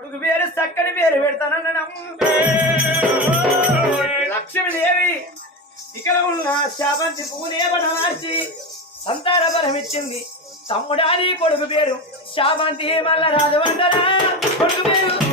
కొడుకు పేరు చక్కని పేరు పెడతానన్న లక్ష్మీదేవి ఇక్కడ ఉన్న శాపంతి పువ్వునే పడనార్చి సంతాన బలం ఇచ్చింది తమ్ముడాని కొడుకు పేరు శాపంతి మల్ల రాజవండరా కొడుకు పేరు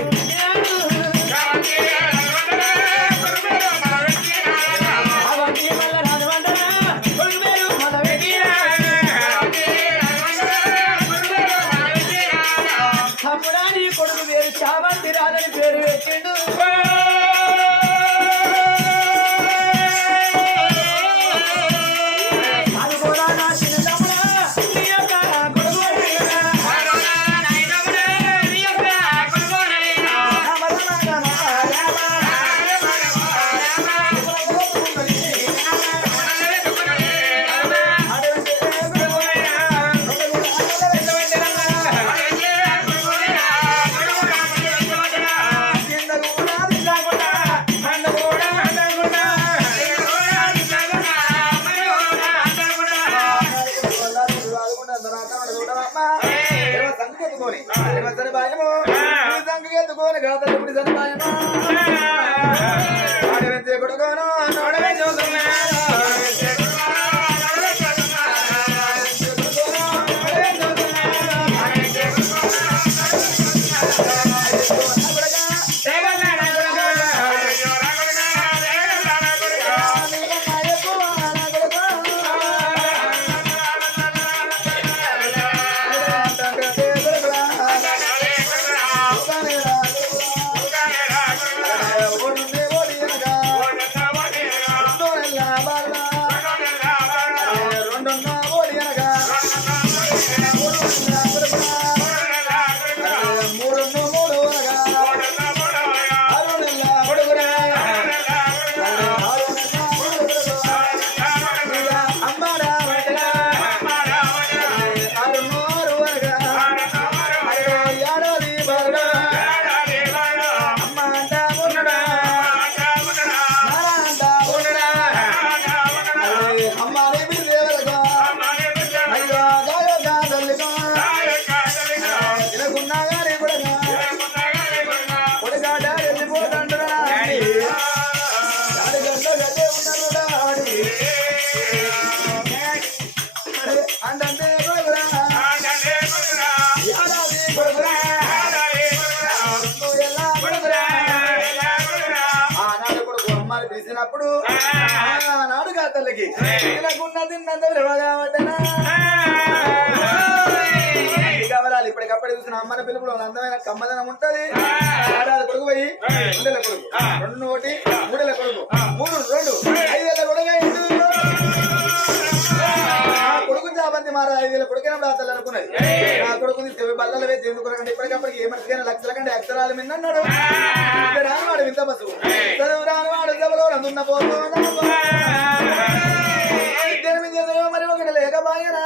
అమ్మని పిలుపులో అందమైన కమ్మదనం ఉంటది. ఏడాది కొడుకు పోయి రెండేళ్ళ కొడుకు. రెండు ఒకటి మూడేళ్ళ కొడుకు. మూడు రెండు ఐదేళ్ళ కొడుకు అయిండు ఆ. కొడుకు జాబంతి మారా ఐదేళ్ళ కొడుకునప్పుడు ఆ తల్లి అనుకున్నది. నా కొడుకుని చెవి బల్లలు వేసి ఎందుకున్నాకంటే ఇప్పటికప్పటికి ఏ మనిషికైనా లక్షల కంటే అక్షరాల మీద అన్నాడు. ఇక్కడ రానివాడు వింత బస్సు చదువు రానివాడు సభలో నందున్న పోతూ మరి ఒకటి లేక బాగేనా?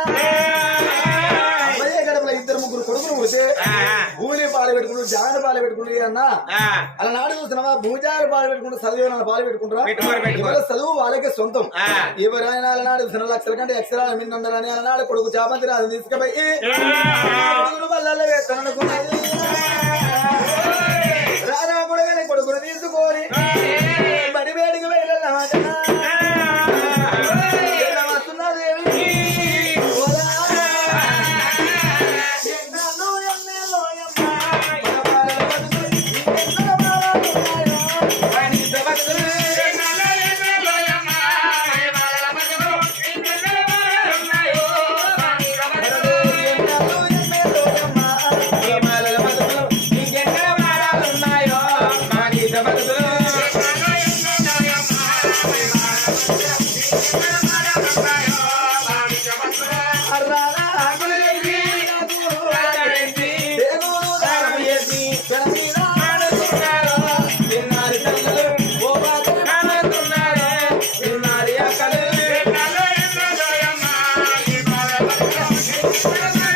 పాలు పెట్టుకుంటూ జాన పాలు పెట్టుకుంటూ అన్న. అలా నాడు చూస్తున్నావా? భూజాలు పాలు పెట్టుకుంటూ చదువు పాలు పెట్టుకుంటారా చదువు వాళ్ళకే సొంతం. ఎవరైనా అలనాడు చూసిన లక్షల కంటే అక్షరాల మీద ఉన్నారని అలనాడు కొడుకు చామంతి రాజు తీసుకుపోయి రాజా కొడుకును తీసుకొని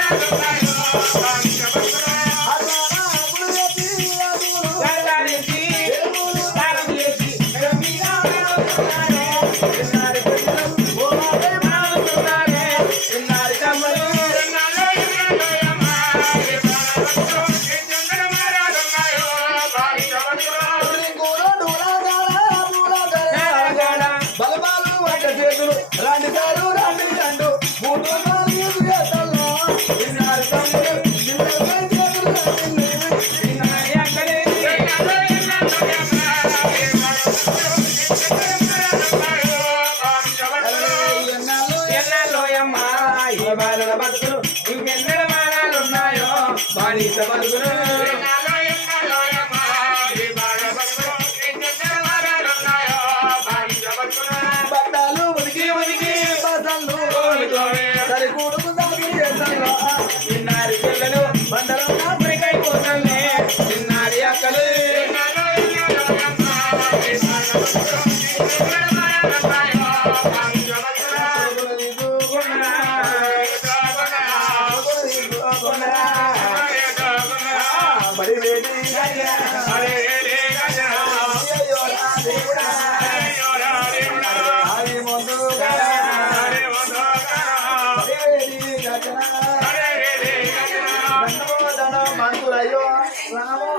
Thank you. పాడి సమరుగునా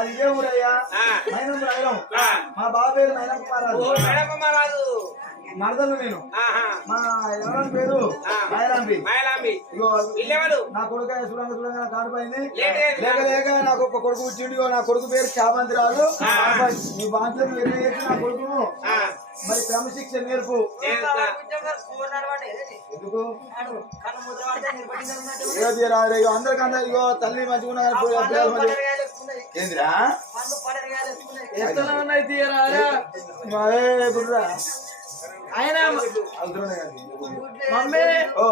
ఆయనమ్మా మా ఇదే ఊరయ్యా. మైనం రాయడం. మా బాబు పేరు మైనం కుమారాజు మరదలు నేను. మా ఎవరి పేరు మాయలాంబి. ఇగో ఇల్లెవరు? నా కొడుకు చూడంగా చూడంగా కాడిపోయింది? లేక లేక నాకు ఒక కొడుకు వచ్చింది ఇగో నా కొడుకు పేరు చామంతి రాజు ఆ. మీ బాధ్యత నా కొడుకును ఆ, మరి క్రమశిక్ష నేర్పు. ఎందుకు? రే, ఇగో అందరికి అందరు ఇగో తల్లి మంచిగా ఉన్నా ఏందిరా? ఎట్లా ఉన్నాయి గుర్రా ఆయన. మమ్మీ! ఓ.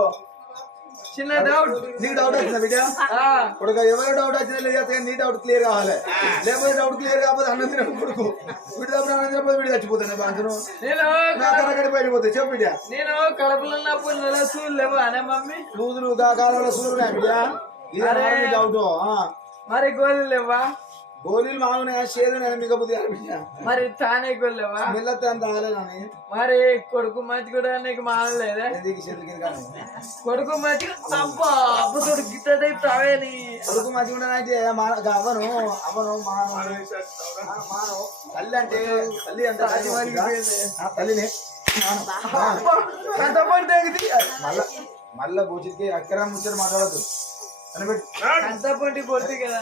చిన్న డౌట్ నీకు డౌట్ వచ్చిందా బిడ్డ? కొడుకు ఎవరు డౌట్ వచ్చినా లేదు నీ డౌట్ క్లియర్ కావాలి. లేకపోతే డౌట్ క్లియర్ కాకపోతే అన్నం తిన కొడుకు. వీడి అన్నం తినకపోతే వీడి చచ్చిపోతాను నేను నా బయటపోతే చెప్పు బిడ్డ. నేను కడుపులో ఉన్నప్పుడు నెల చూడలేవు అనే మమ్మీ. గా కాలంలో బిడ్డ. ఇది డౌట్ మరి గోళ్ళు లేవా గోళీలు మామూలుగా షేర్ మీకు బుద్ధి కాదు బిడ్డ మరి తానే గోళ్ళు లేవా మెల్లతే అంత ఆలే కానీ మరి కొడుకు మంచి కూడా నీకు మానలేదే? కొడుకు మంచిగా అబ్బా అబ్బు టైప్ తావేని కొడుకు మంచిగా అయితే అవను అవను మాను మాను తల్లి అంటే తల్లి అంటే తల్లిని. మళ్ళా మళ్ళా భూచికి అక్కర ముచ్చట కనిపెట్టు కష్టపడి కదా.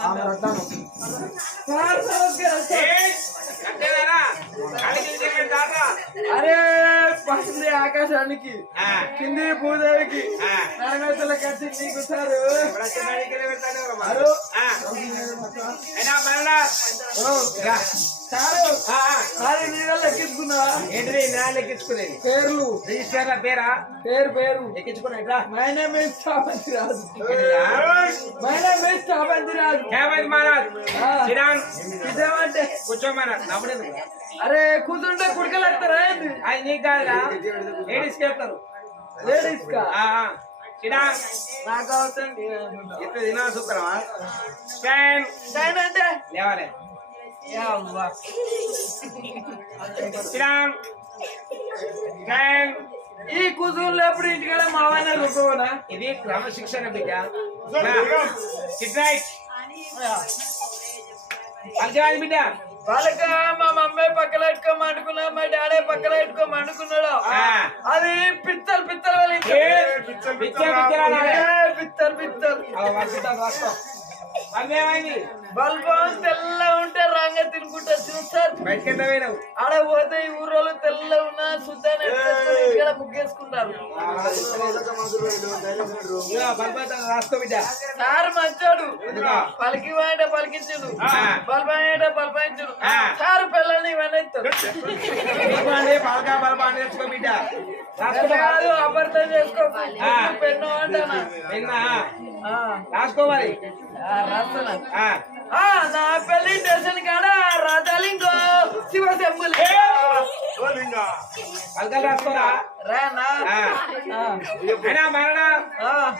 అరే పసింది ఆకాశానికి కింది భూదేవికి. ఆ. నరగతుల కట్టి నీకు సారు. అయినా. సారీ నీ వల్ల ఎక్కించుకున్నావా? ఏంటిది? నా లెక్కించుకునేది పేర్లు. రిజిస్టర్ పేరా? పేరు పేరు. ఎక్కించుకున్నా ఇట్లా? మై నేమ్ ఇస్ చామంతి రాజు మై నేమ్ ఇస్ చామంతి రాజు మహారాజ్ ఇదేమంటే? కూర్చోమన్నారు నవ్వులేదు అరే కూర్చుంటే కుడకలేస్తారా ఏంది? అది నీకు కాదురా. లేడీస్కి చెప్తారు లేడీస్ కా. సిడాన్ నాకు అవసరం ఎత్తు తినా స్టాండ్ టైం అంటే? లేవాలి. సిడాన్ స్టాండ్ ఈ కూతుర్లు ఎప్పుడు ఇంటికాడ మా వాడిన రుకోనా ఇది క్రమశిక్షణ బిడ్డ బిడ్డ వాళ్ళక మా మమ్మీ పక్కన పెట్టుకోమనుకున్నా మా డాడీ పక్కన పెట్టుకోమనుకున్నాడు ఆ. అది పిత్తలు పిత్తలు. ఏ, పిత్తలు పిత్తలు బల్బం తెల్ల ఉంటే రంగ తినుకుంటా చూస్తారు ఆడ పోతే ఈ ఊరోళ్ళు తెల్ల ఉన్నా సుద్దాన్ని ఇక్కడ ముగ్గేసుకుంటారు. సార్ మంచోడు? పలికి వాడే పలికించుడు. బల్బాయింటే బల్బాయించుడు. సార్ పిల్లల్ని ఇవన్నీ పలకా బిడ్డ. కాదు అబద్ధం చేసుకో. పెన్ను అంటానా? విన్నా ఆ. రాసుకో మరి ఆ, రాస్తున్నా. ఆ. ఆ, నా పెళ్ళి స్టేషన్ కాడ? రాజాలింగో. శివ.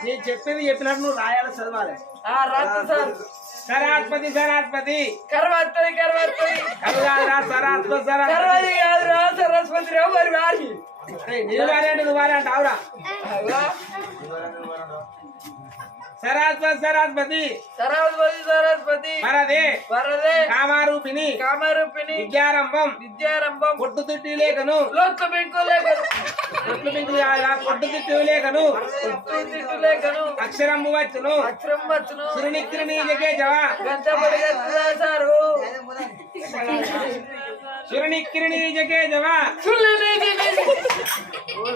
నేను చెప్పింది చెప్పినట్టు నువ్వు రాయాలి చదవాలి. సార్. సరాత్పతి సరాత్పతి కరవత్తది కరవత్తది కరుగారా సరాత్పతి సరాత్పతి కరవది కాదు రా సరస్వతి రావు మరి వారి. నేను వారే అంటే నువ్వు వారే అంటే అవురా సరాత్పతి సరాత్పతి సరస్వతి సరస్వతి మరది వరదే. కామారూపిణి. కామరూపిణి. విద్యారంభం. విద్యారంభం. పొట్టు తిట్టి లేఖను. లోట్ల పెంకులేకను పొట్టు తిట్టి పొట్టు తిట్టి లేఖను. లేఖను అక్షరము వచ్చును. అక్షరం వచ్చును. సురునిక్కిరిని జగే జవా. గంటపడి రాశారు సురునిక్కిరిని జగే జవా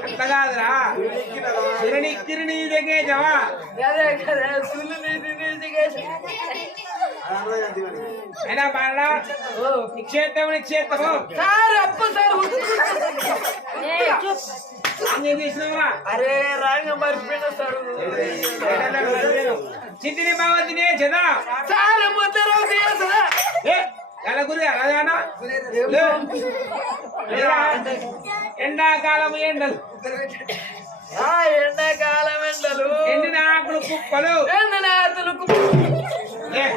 అంత కాదురా జవా సుల్లు నీతి నీతి చేసి అయినా బాగా నిక్షేత్రము నిక్షేత్రము సార్ అప్పు సార్ ఏం చేసినావా అరే రాంగ మర్చిపోయిన సార్ చిట్టిని బావతిని చదా సార్ ఏ ఎలా గురి ఎండాకాలం ఎండలు. ఆ ఎండాకాలం ఎండలు. ఎండిన ఆకులు కుప్పలు? ఎండ నాతులకు ఏ,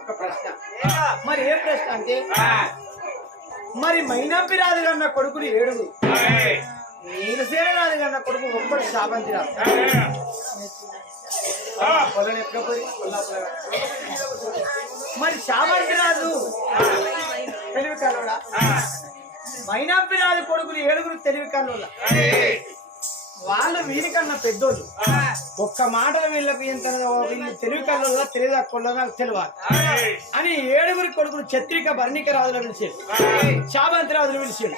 ఒక ప్రశ్న. మరి ఏ ప్రశ్న అంటే మరి మైనాపి రాజు కన్న కొడుకులు ఏడుగురు ఏయ్, నీలసేన రాజు కన్న కొడుకు ఒక్కడు శాపంతి పొలం కొల్లాపురం. మరి శాపంతి రాజు తెలివి కల్లోడా మైనాపి రాజు కొడుకులు ఏడుగురు తెలివి కల్లోడా వాళ్ళు వీరికన్నా పెద్దోళ్ళు. ఒక్క మాటలు వీళ్ళకి ఇంత వీళ్ళు తెలివి కల్లోదా తెలివి కొల్లో నాకు తెలియాలి అని ఏడుగురి కొడుకులు చత్రిక భర్ణిక రాజులు పిలిచాడు. శామంతి రాజులు పిలిచాడు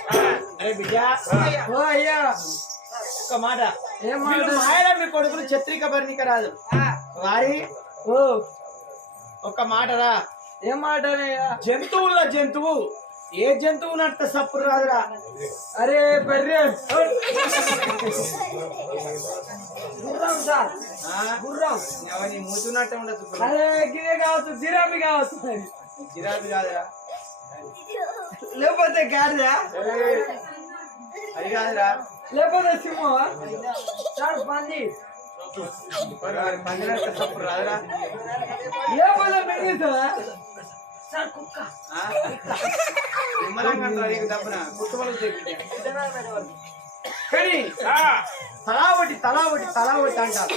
అరే బిడ్డ ఓ అయ్యా ఒక్క మాట. మాట? మాయలమ్మి కొడుకులు చత్రిక భర్ణిక రాజు వారి ఓ ఒక మాటరా? ఏం మాటనయ్యా జంతువుల జంతువు. ఏ జంతువు నట్ట సప్పుడు రాదురా? అరే బర్రె. గుర్రం సార్. గుర్రం. ఎవరి మూతున్నట్టే ఉండదు అరే గిరే కావచ్చు జిరాబి కావచ్చు. జిరాబు కాదురా. లేకపోతే గాడిదా? అది కాదురా. లేకపోతే సింహం సార్ పంది. మరి వారి పందినట్ట సప్పుడు రాదురా. లేకపోతే సార్ కుక్క. కానీ తలా ఒకటి తలా ఒకటి తలా ఒకటి అంటారు.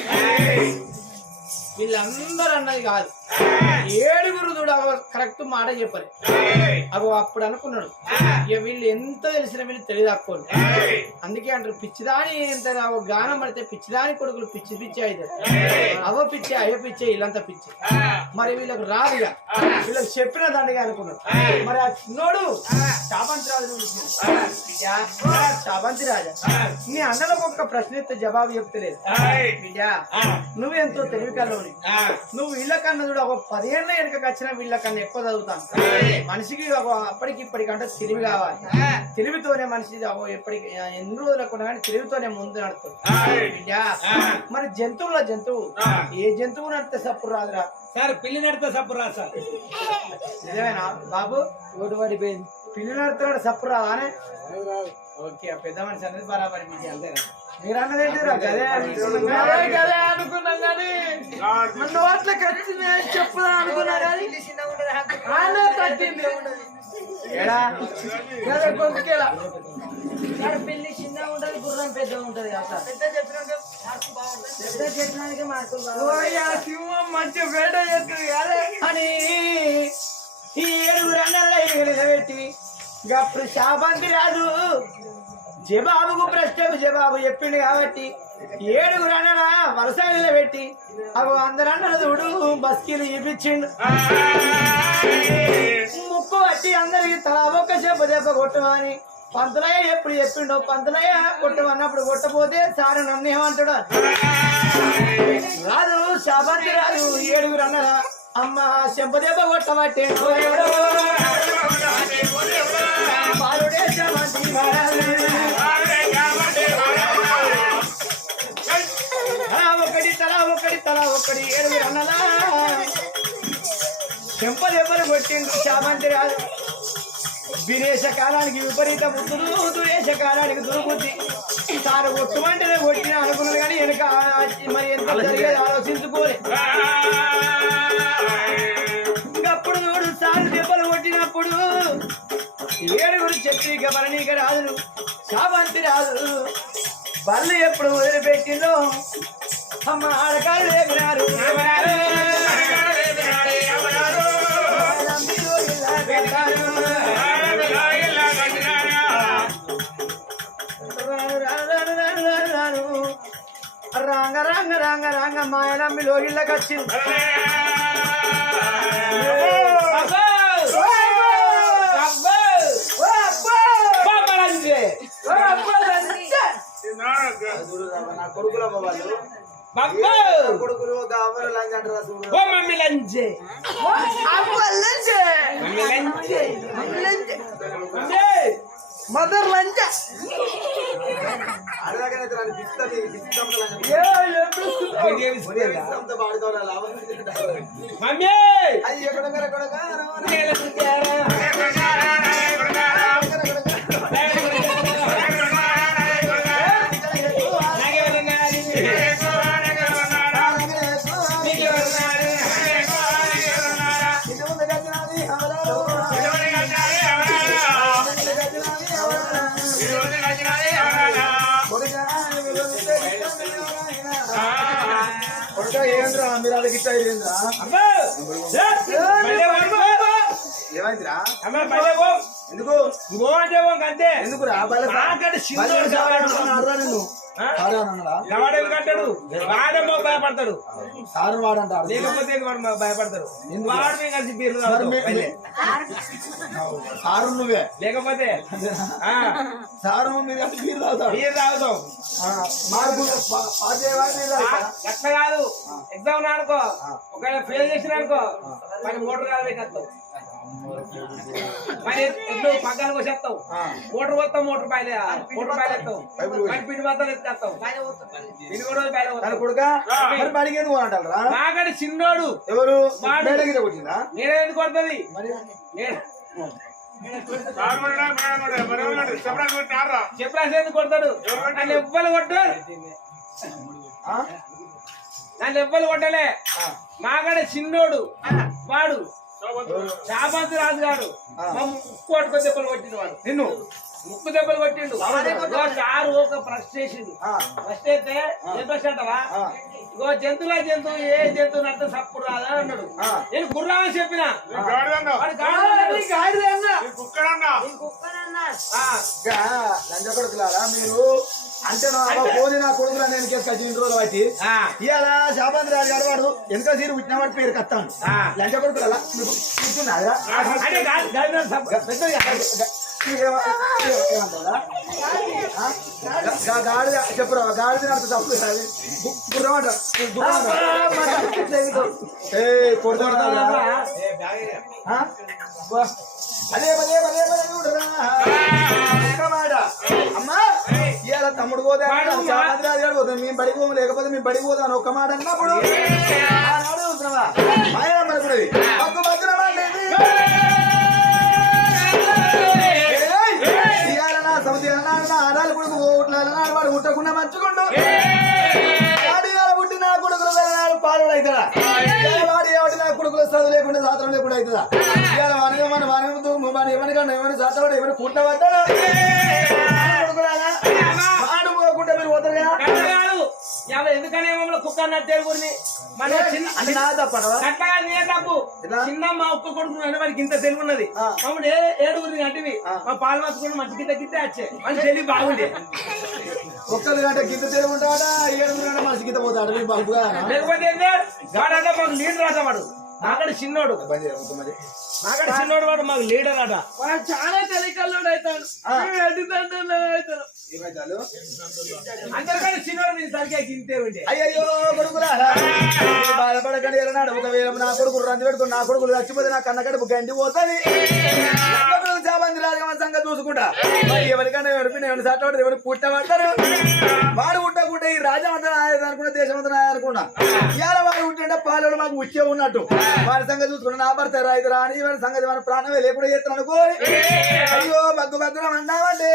వీళ్ళందరూ అన్నది కాదు. ఏడుగురు చూడ కరెక్ట్ మాట చెప్పాలి అగో అప్పుడు అనుకున్నాడు. ఇక వీళ్ళు ఎంత తెలిసిన వీళ్ళు తెలియదాక్కోడు అందుకే అంటారు పిచ్చిదాని ఎంత నాకు గానం పడితే పిచ్చిదాని కొడుకులు పిచ్చి పిచ్చి అవుతారు ఏయ్. అవ పిచ్చి అయ్య పిచ్చి వీళ్ళంతా పిచ్చి. మరి వీళ్ళకి రాదుగా వీళ్ళకి చెప్పిన దండగా అనుకున్నాడు. మరి ఆ చిన్నోడు చాపంతి రాజు చాపంతి రాజా నీ అన్నలకు ఒక్క ప్రశ్న జవాబు చెప్తలేదు. నువ్వెంతో తెలివి నువ్వు వీళ్ళ కన్నా చూడ ఒక పదిహేను వెనకకి వచ్చిన వీళ్ళ కన్నా ఎక్కువ చదువుతాను. మనిషికి ఒక అప్పటికి ఇప్పటికంటే తెలివి కావాలి. తెలివితోనే మనిషి ఎప్పటికి ఎన్ని రోజులకు కానీ తెలివితోనే ముందు నడుస్తుంది బిడ్డా మరి జంతువుల జంతువు. ఏ జంతువు నడితే సప్పుడు రాదురా. సార్ పిల్లి నడితే సప్పు రా సార్. నిజమేనా? బాబు ఓటు పడిపోయింది. పిల్లి నడుతున్నాడు సప్పుడు రాదానే ఓకే పెద్ద మనిషి అనేది బరాబరి మీకు అంతేనా? అదే అనుకున్నాం కానీ మన నోట్లకి వచ్చింది చెప్పుదా అనుకున్నా కానీ ఆయన గొంతుకేలా? పిల్లి ఉంటది గుర్రం ఉంటది పెద్ద సింహం మంచి వేట చేస్తుంది కదా అని ఈ ఏడుగురు అన్నల నిలబెట్టి గప్పుడు శాపంతి రాదు. జబాబుకు ప్రశ్నకు జవాబు చెప్పిండు కాబట్టి ఏడుగురు అన్న వరుస పెట్టి అవి అందరు అన్నలు చూడు బస్కీలు చూపించిండు ముక్కు పట్టి అందరికి తలా ఒక్క చెప్ప దెబ్బ కొట్టమని పంతులయ్య ఎప్పుడు చెప్పిండో పంతులయ్య కొట్టమన్నప్పుడు కొట్టపోతే సారు నన్ను ఏమంటాడు రాదు శాబంతి రాదు ఏడుగురు అన్నరా అమ్మ చెంప దెబ్బ కొట్టబట్టే బాలుడే తలా ఒకటి ఏడు అన్నదా? ఏడుగురు అన్నలా చెంప దెబ్బలు కొట్టిండు రాదు వినేశ కాలానికి విపరీత బుద్ధులు దురేశ కాలానికి దుర్బుద్ధి. తాను ఒట్టుమంటే కొట్టిన అనుకున్నది కానీ వెనుక మరి ఎంత జరిగేది ఆలోచించుకోలే. ఇంకప్పుడు చూడు సారు దెబ్బలు కొట్టినప్పుడు ఏడుగురు చెట్టు మరణీక రాజులు చామంతి రాజు బల్లు ఎప్పుడు వదిలిపెట్టిందో అమ్మ ఆడకాలు రేపినారు రాంగ రాంగ రాంగ రాంగ మాయలమ్మి లోగిళ్ళకి వచ్చింది దాన్ని పిస్తాది, పిస్తాంతో లంచం. ఒరే పిస్తాంతో పాడుకోవాలి, లాభం లేదు. మమ్మీ! మీరు ఏమైందిరా ఎందుకు. ఆడరా నిన్ను ఆ? ఆడానన్నాడా ఎవడేమి కట్టాడు వాడేమో భయపడతాడు. సారు వాడంట ఆడు. లేకపోతే భయపడతాడు. ఎందుకు? వాడు మేము కలిసి బీర్లు. సారు నువ్వే. లేకపోతే సారు మీరు తాగుతాడు బీర్ తాగుతాం. మార్పు పాదేవా మీరు ఆ, తాగుతారా? అట్లా కాదు. ఎగ్జామ్ అనుకో ఒకవేళ ఫెయిల్ చేసిన అనుకో మరి మోటార్ కాదు ఎత్తావు మరి ఎట్లు. మోటార్ పోతావు మోటార్ మోటార్ మరి పిండి కూడా కొడుక? మరి అంటారా చిన్నోడు. ఎవరు? నేనే ఎందుకు కొడుతుంది? చెప్పరాసి ఎందుకు కొడతాడు? నన్ను ఎవ్వరు కొట్టారు? నన్ను ఎవ్వరు కొట్టలే. మాకాడే చిన్నోడు. వాడు. చామంతి రాజు గారు మా ముక్కు పట్టుకొని దెబ్బలు కొట్టిండు వాడు. నిన్ను? ముక్కు దెబ్బలు కొట్టిండు. కారు ఒక ప్రశ్న చేసిండు. ఆ. ఫస్ట్ అయితే ఏం ప్రశ్న అంటవా. ఇగో జంతువుల జంతువు ఏ జంతువు నట్ట సప్పుడు రాదా అని అన్నాడు. నేను గుర్రామని చెప్పిన. లంచ కొడుకులారా మీరు? అంటే పోనీ నా కొడుకులు నేను కేసు కట్టిన రోజులు బట్టి ఇవాళ శాబంతి రాజు గారు వాడు వెనక సీరు పుట్టిన వాడి పేరు కత్తాను. లంచ కొడుకులా అంటే గాడి- గాడిద చెప్పురా గాడిద నడితే తప్పు గుర్రమాట ఏ అదే పదే పదే పదే చూడరా ఒక్క మాట అమ్మా ఇవాళ తమ్ముడు పోతే చామంతిరాజు గారు పోతాం మేము బడికి పోము లేకపోతే మేము బడికి పోతాను ఒక్క మాట అన్నప్పుడు ఆనాడు చూస్తున్నావా మనకున్నది పక్కు పక్కన. అన్నాడు వాడు ముట్టకుండా మంచుకుంటూ వాడు ఇవాళ పుట్టి నా కొడుకులు వెళ్ళనాడు పాలు అవుతాడా వాడు ఏమిటి నా కొడుకులు చదువు లేకుండా సాత్రం లేకుండా అవుతుందా? ఇవాళ మనమే మన మనమే మన ఎవరి కన్నా ఎవరి సాతవాడు ఎవరి పుట్టబడ్డాడు కొడుకులాగా? వాడు పోకుండా మీరు పోతారు కదా? ఎందుకనే మమ్మల్ని కుక్క నట్టేడు గురిని మన చిన్న అట్లా నీ తప్పు? చిన్న మా ఒక్క కొడుకు వాడికి ఇంత తెలివి ఉన్నది. మమ్మల్ని ఏ ఏడుగురిని అంటివి మా పాలు మార్చుకుని మంచి గిట్ట గిట్టే వచ్చే. మంచి తెలివి బాగుండే. ఒక్కరు గంట గింత తెలివి ఉంటాడా ఏడుగురు గంట మనిషి గింత పోతాడు. బాబుగా. లేకపోతే వాడంటే మాకు అట వాడు నాకడ చిన్నోడు. నాకడ చిన్నోడు వాడు మాకు లీడర్ అట. చాలా తెలికల్లోడు అవుతాడు? అందరికంటే చిన్నోడు మీ సరిగ్గా గింతే ఉండే. అయ్యయ్యో కొడుకులారా బాధపడకండి ఒకవేళ నా కొడుకు రంది పెట్టుకుని నా కొడుకులు చచ్చిపోతే నా కన్న కడుపు గండి పోతుంది చేపంది రాజకమ్మ సంగతి చూసుకుంటా. ఎవరికన్నా ఎవరికైనా ఎవరికి ఎవరి సాటి ఎవరు పుట్టమంటారు వాడు పుట్టకుంటే ఈ రాజ్యం అంతా నాయదు అనుకున్నా దేశం అంతా నాయదు అనుకున్నా. ఇవాళ వాడు ఉంటుంటే పాలు మాకు ఉచ్చే ఉన్నట్టు. వాడి సంగతి చూసుకుంటా నా భర్త రైతు రాని వాడి సంగతి మన ప్రాణమే లేకుండా చేస్తాను అనుకో అయ్యో బగ్గు బగ్గున అన్నామంటే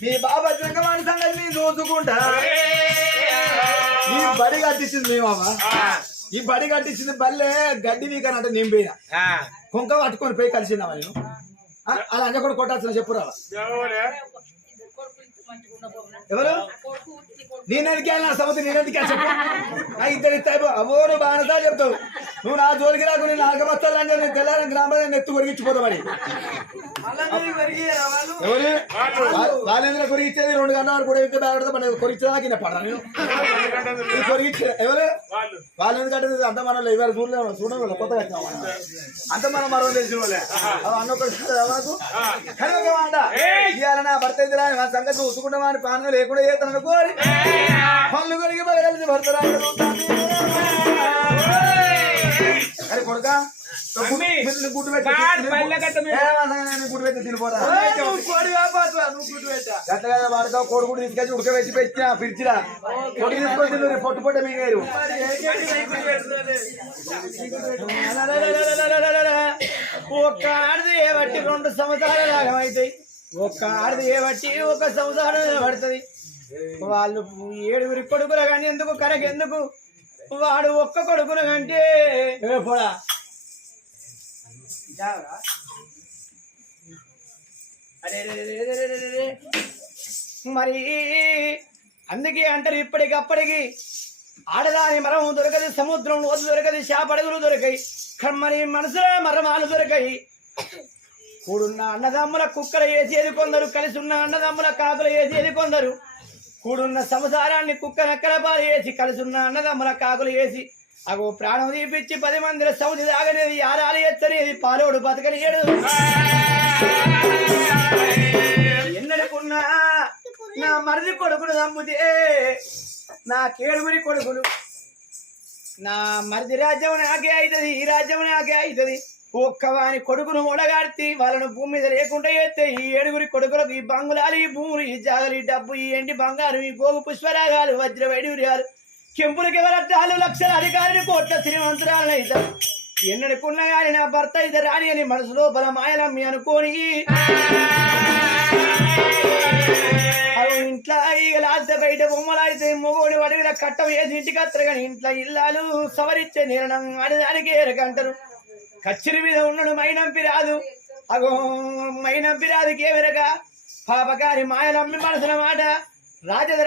మీ బాబా జంగమాని సంగతి నేను చూసుకుంటా ఈ బడి కట్టించింది మీ మామ ఈ బడి కట్టించింది బల్లే గడ్డి వీకనంటే నేను పోయినా కొంక పట్టుకొని పోయి కలిసిందా నేను అలా అంజ కూడా కొట్టాల్సిన చెప్పురా ఎవరు నేనెందుకు వెళ్ళిన సమతి నేనెందుకు చెప్పు. నా ఇద్దరు ఇస్తాయి అవో నువ్వు బాగా చెప్తావు. నువ్వు నా జోలికి రాకు నేను నాగబస్తాలు చెప్పి తెల్లారి గ్రామాల నెత్తు ఎవరు? వాళ్ళెందుకు కొరిగించేది రెండు గంటల వరకు కూడా ఇంకా బాగా మన కొరిగించడానికి కింద పడరా నేను? కొరిగించే ఎవరు? వాళ్ళు. ఎందుకంటే అంత మనం ఇవాళ చూడలేము. చూడలేదు కొత్తగా వచ్చినాం. అంత మనం మరో తెలిసిన వాళ్ళే అవి అన్న ఒక మాట. ఇవాళ నా భర్త సంగతి చూసుకుంటామా అని పానం లేకుండా చేస్తాను అనుకోవాలి పళ్ళు కొరికి కలిసి భర్త రాయడం అరే కొడుక గుడ్డు పెట్టి గట్లగా వాడుకో కోడిగుడ్డు తీసుకొచ్చి ఉడకబెట్టి పెట్టిన ఫ్రిడ్జ్లా కొట్టి తీసుకొని తిన్నారు, పొట్టు పొట్ట మింగారు ఒక్క ఆడది ఏ బట్టి రెండు సంవత్సరాలు లాగమవుతాయి ఒక్క ఆడది ఏ బట్టి ఒక సంవత్సరం పడుతుంది వాళ్ళు ఏడుగురి కొడుకులు కానీ ఎందుకు? కనకెందుకు వాడు ఒక్క కొడుకును కంటే పోడా. మరి అందుకే అంటారు ఇప్పటికప్పటికి ఆడదాని మరం దొరకదు సముద్రం ఓదు దొరకదు చేపడగులు దొరకాయి మరి మనసులో మరమాలు దొరకాయి. కూడున్న అన్నదమ్ముల కుక్కలు వేసేది కొందరు కలిసి ఉన్న అన్నదమ్ముల కాకులు వేసేది కొందరు. కూడున్న సంసారాన్ని కుక్క నక్కల పాలు వేసి కలిసి ఉన్న అన్నదమ్ముల కాకులు వేసి అగో ప్రాణం తీపిచ్చి పది మందిల సౌది దాగనేది ఆరాలు ఎత్తనేది పాలోడు బతకనియడు ఎన్నడుకున్నా నా మరిది కొడుకులు చంపుతే నా కేడుమరి కొడుకులు నా మరిది రాజ్యం నాకే అవుతుంది ఈ రాజ్యం నాకే అవుతుంది ఒక్కవాని కొడుకును మొడగాడితే వాళ్ళను భూమి మీద లేకుండా చేస్తే ఈ ఏడుగురి కొడుకులకు ఈ బంగులాలు ఈ భూములు ఈ జాగలు ఈ డబ్బు ఈ ఎండి బంగారు ఈ గోగు పుష్పరాగాలు వజ్ర వైడూర్యాలు. కెంపులకి ఎవరట్టాలు లక్షల అధికారులు కోట్ల శ్రీమంతురాలను అవుతారు ఎన్నడుకున్నా కానీ నా భర్త ఇది రాని అని మనసులో లోపల మాయలమ్మి అనుకోని. అవి ఇంట్లో ఈగలాస్తే బయట అయితే మొగోడి వడివిల కట్టం వేసి ఇంటికి వస్తారు కానీ ఇంట్లో ఇల్లాలు సవరిచ్చే నిర్ణయం ఆడదానికి ఎరకంటారు కచ్చిరి మీద ఉన్నాడు మైనంపి రాదు. అగో మైనంపి రాదు ఏమెరగా పాపకారి మాయలమ్మి మనసున మాట. రాజధర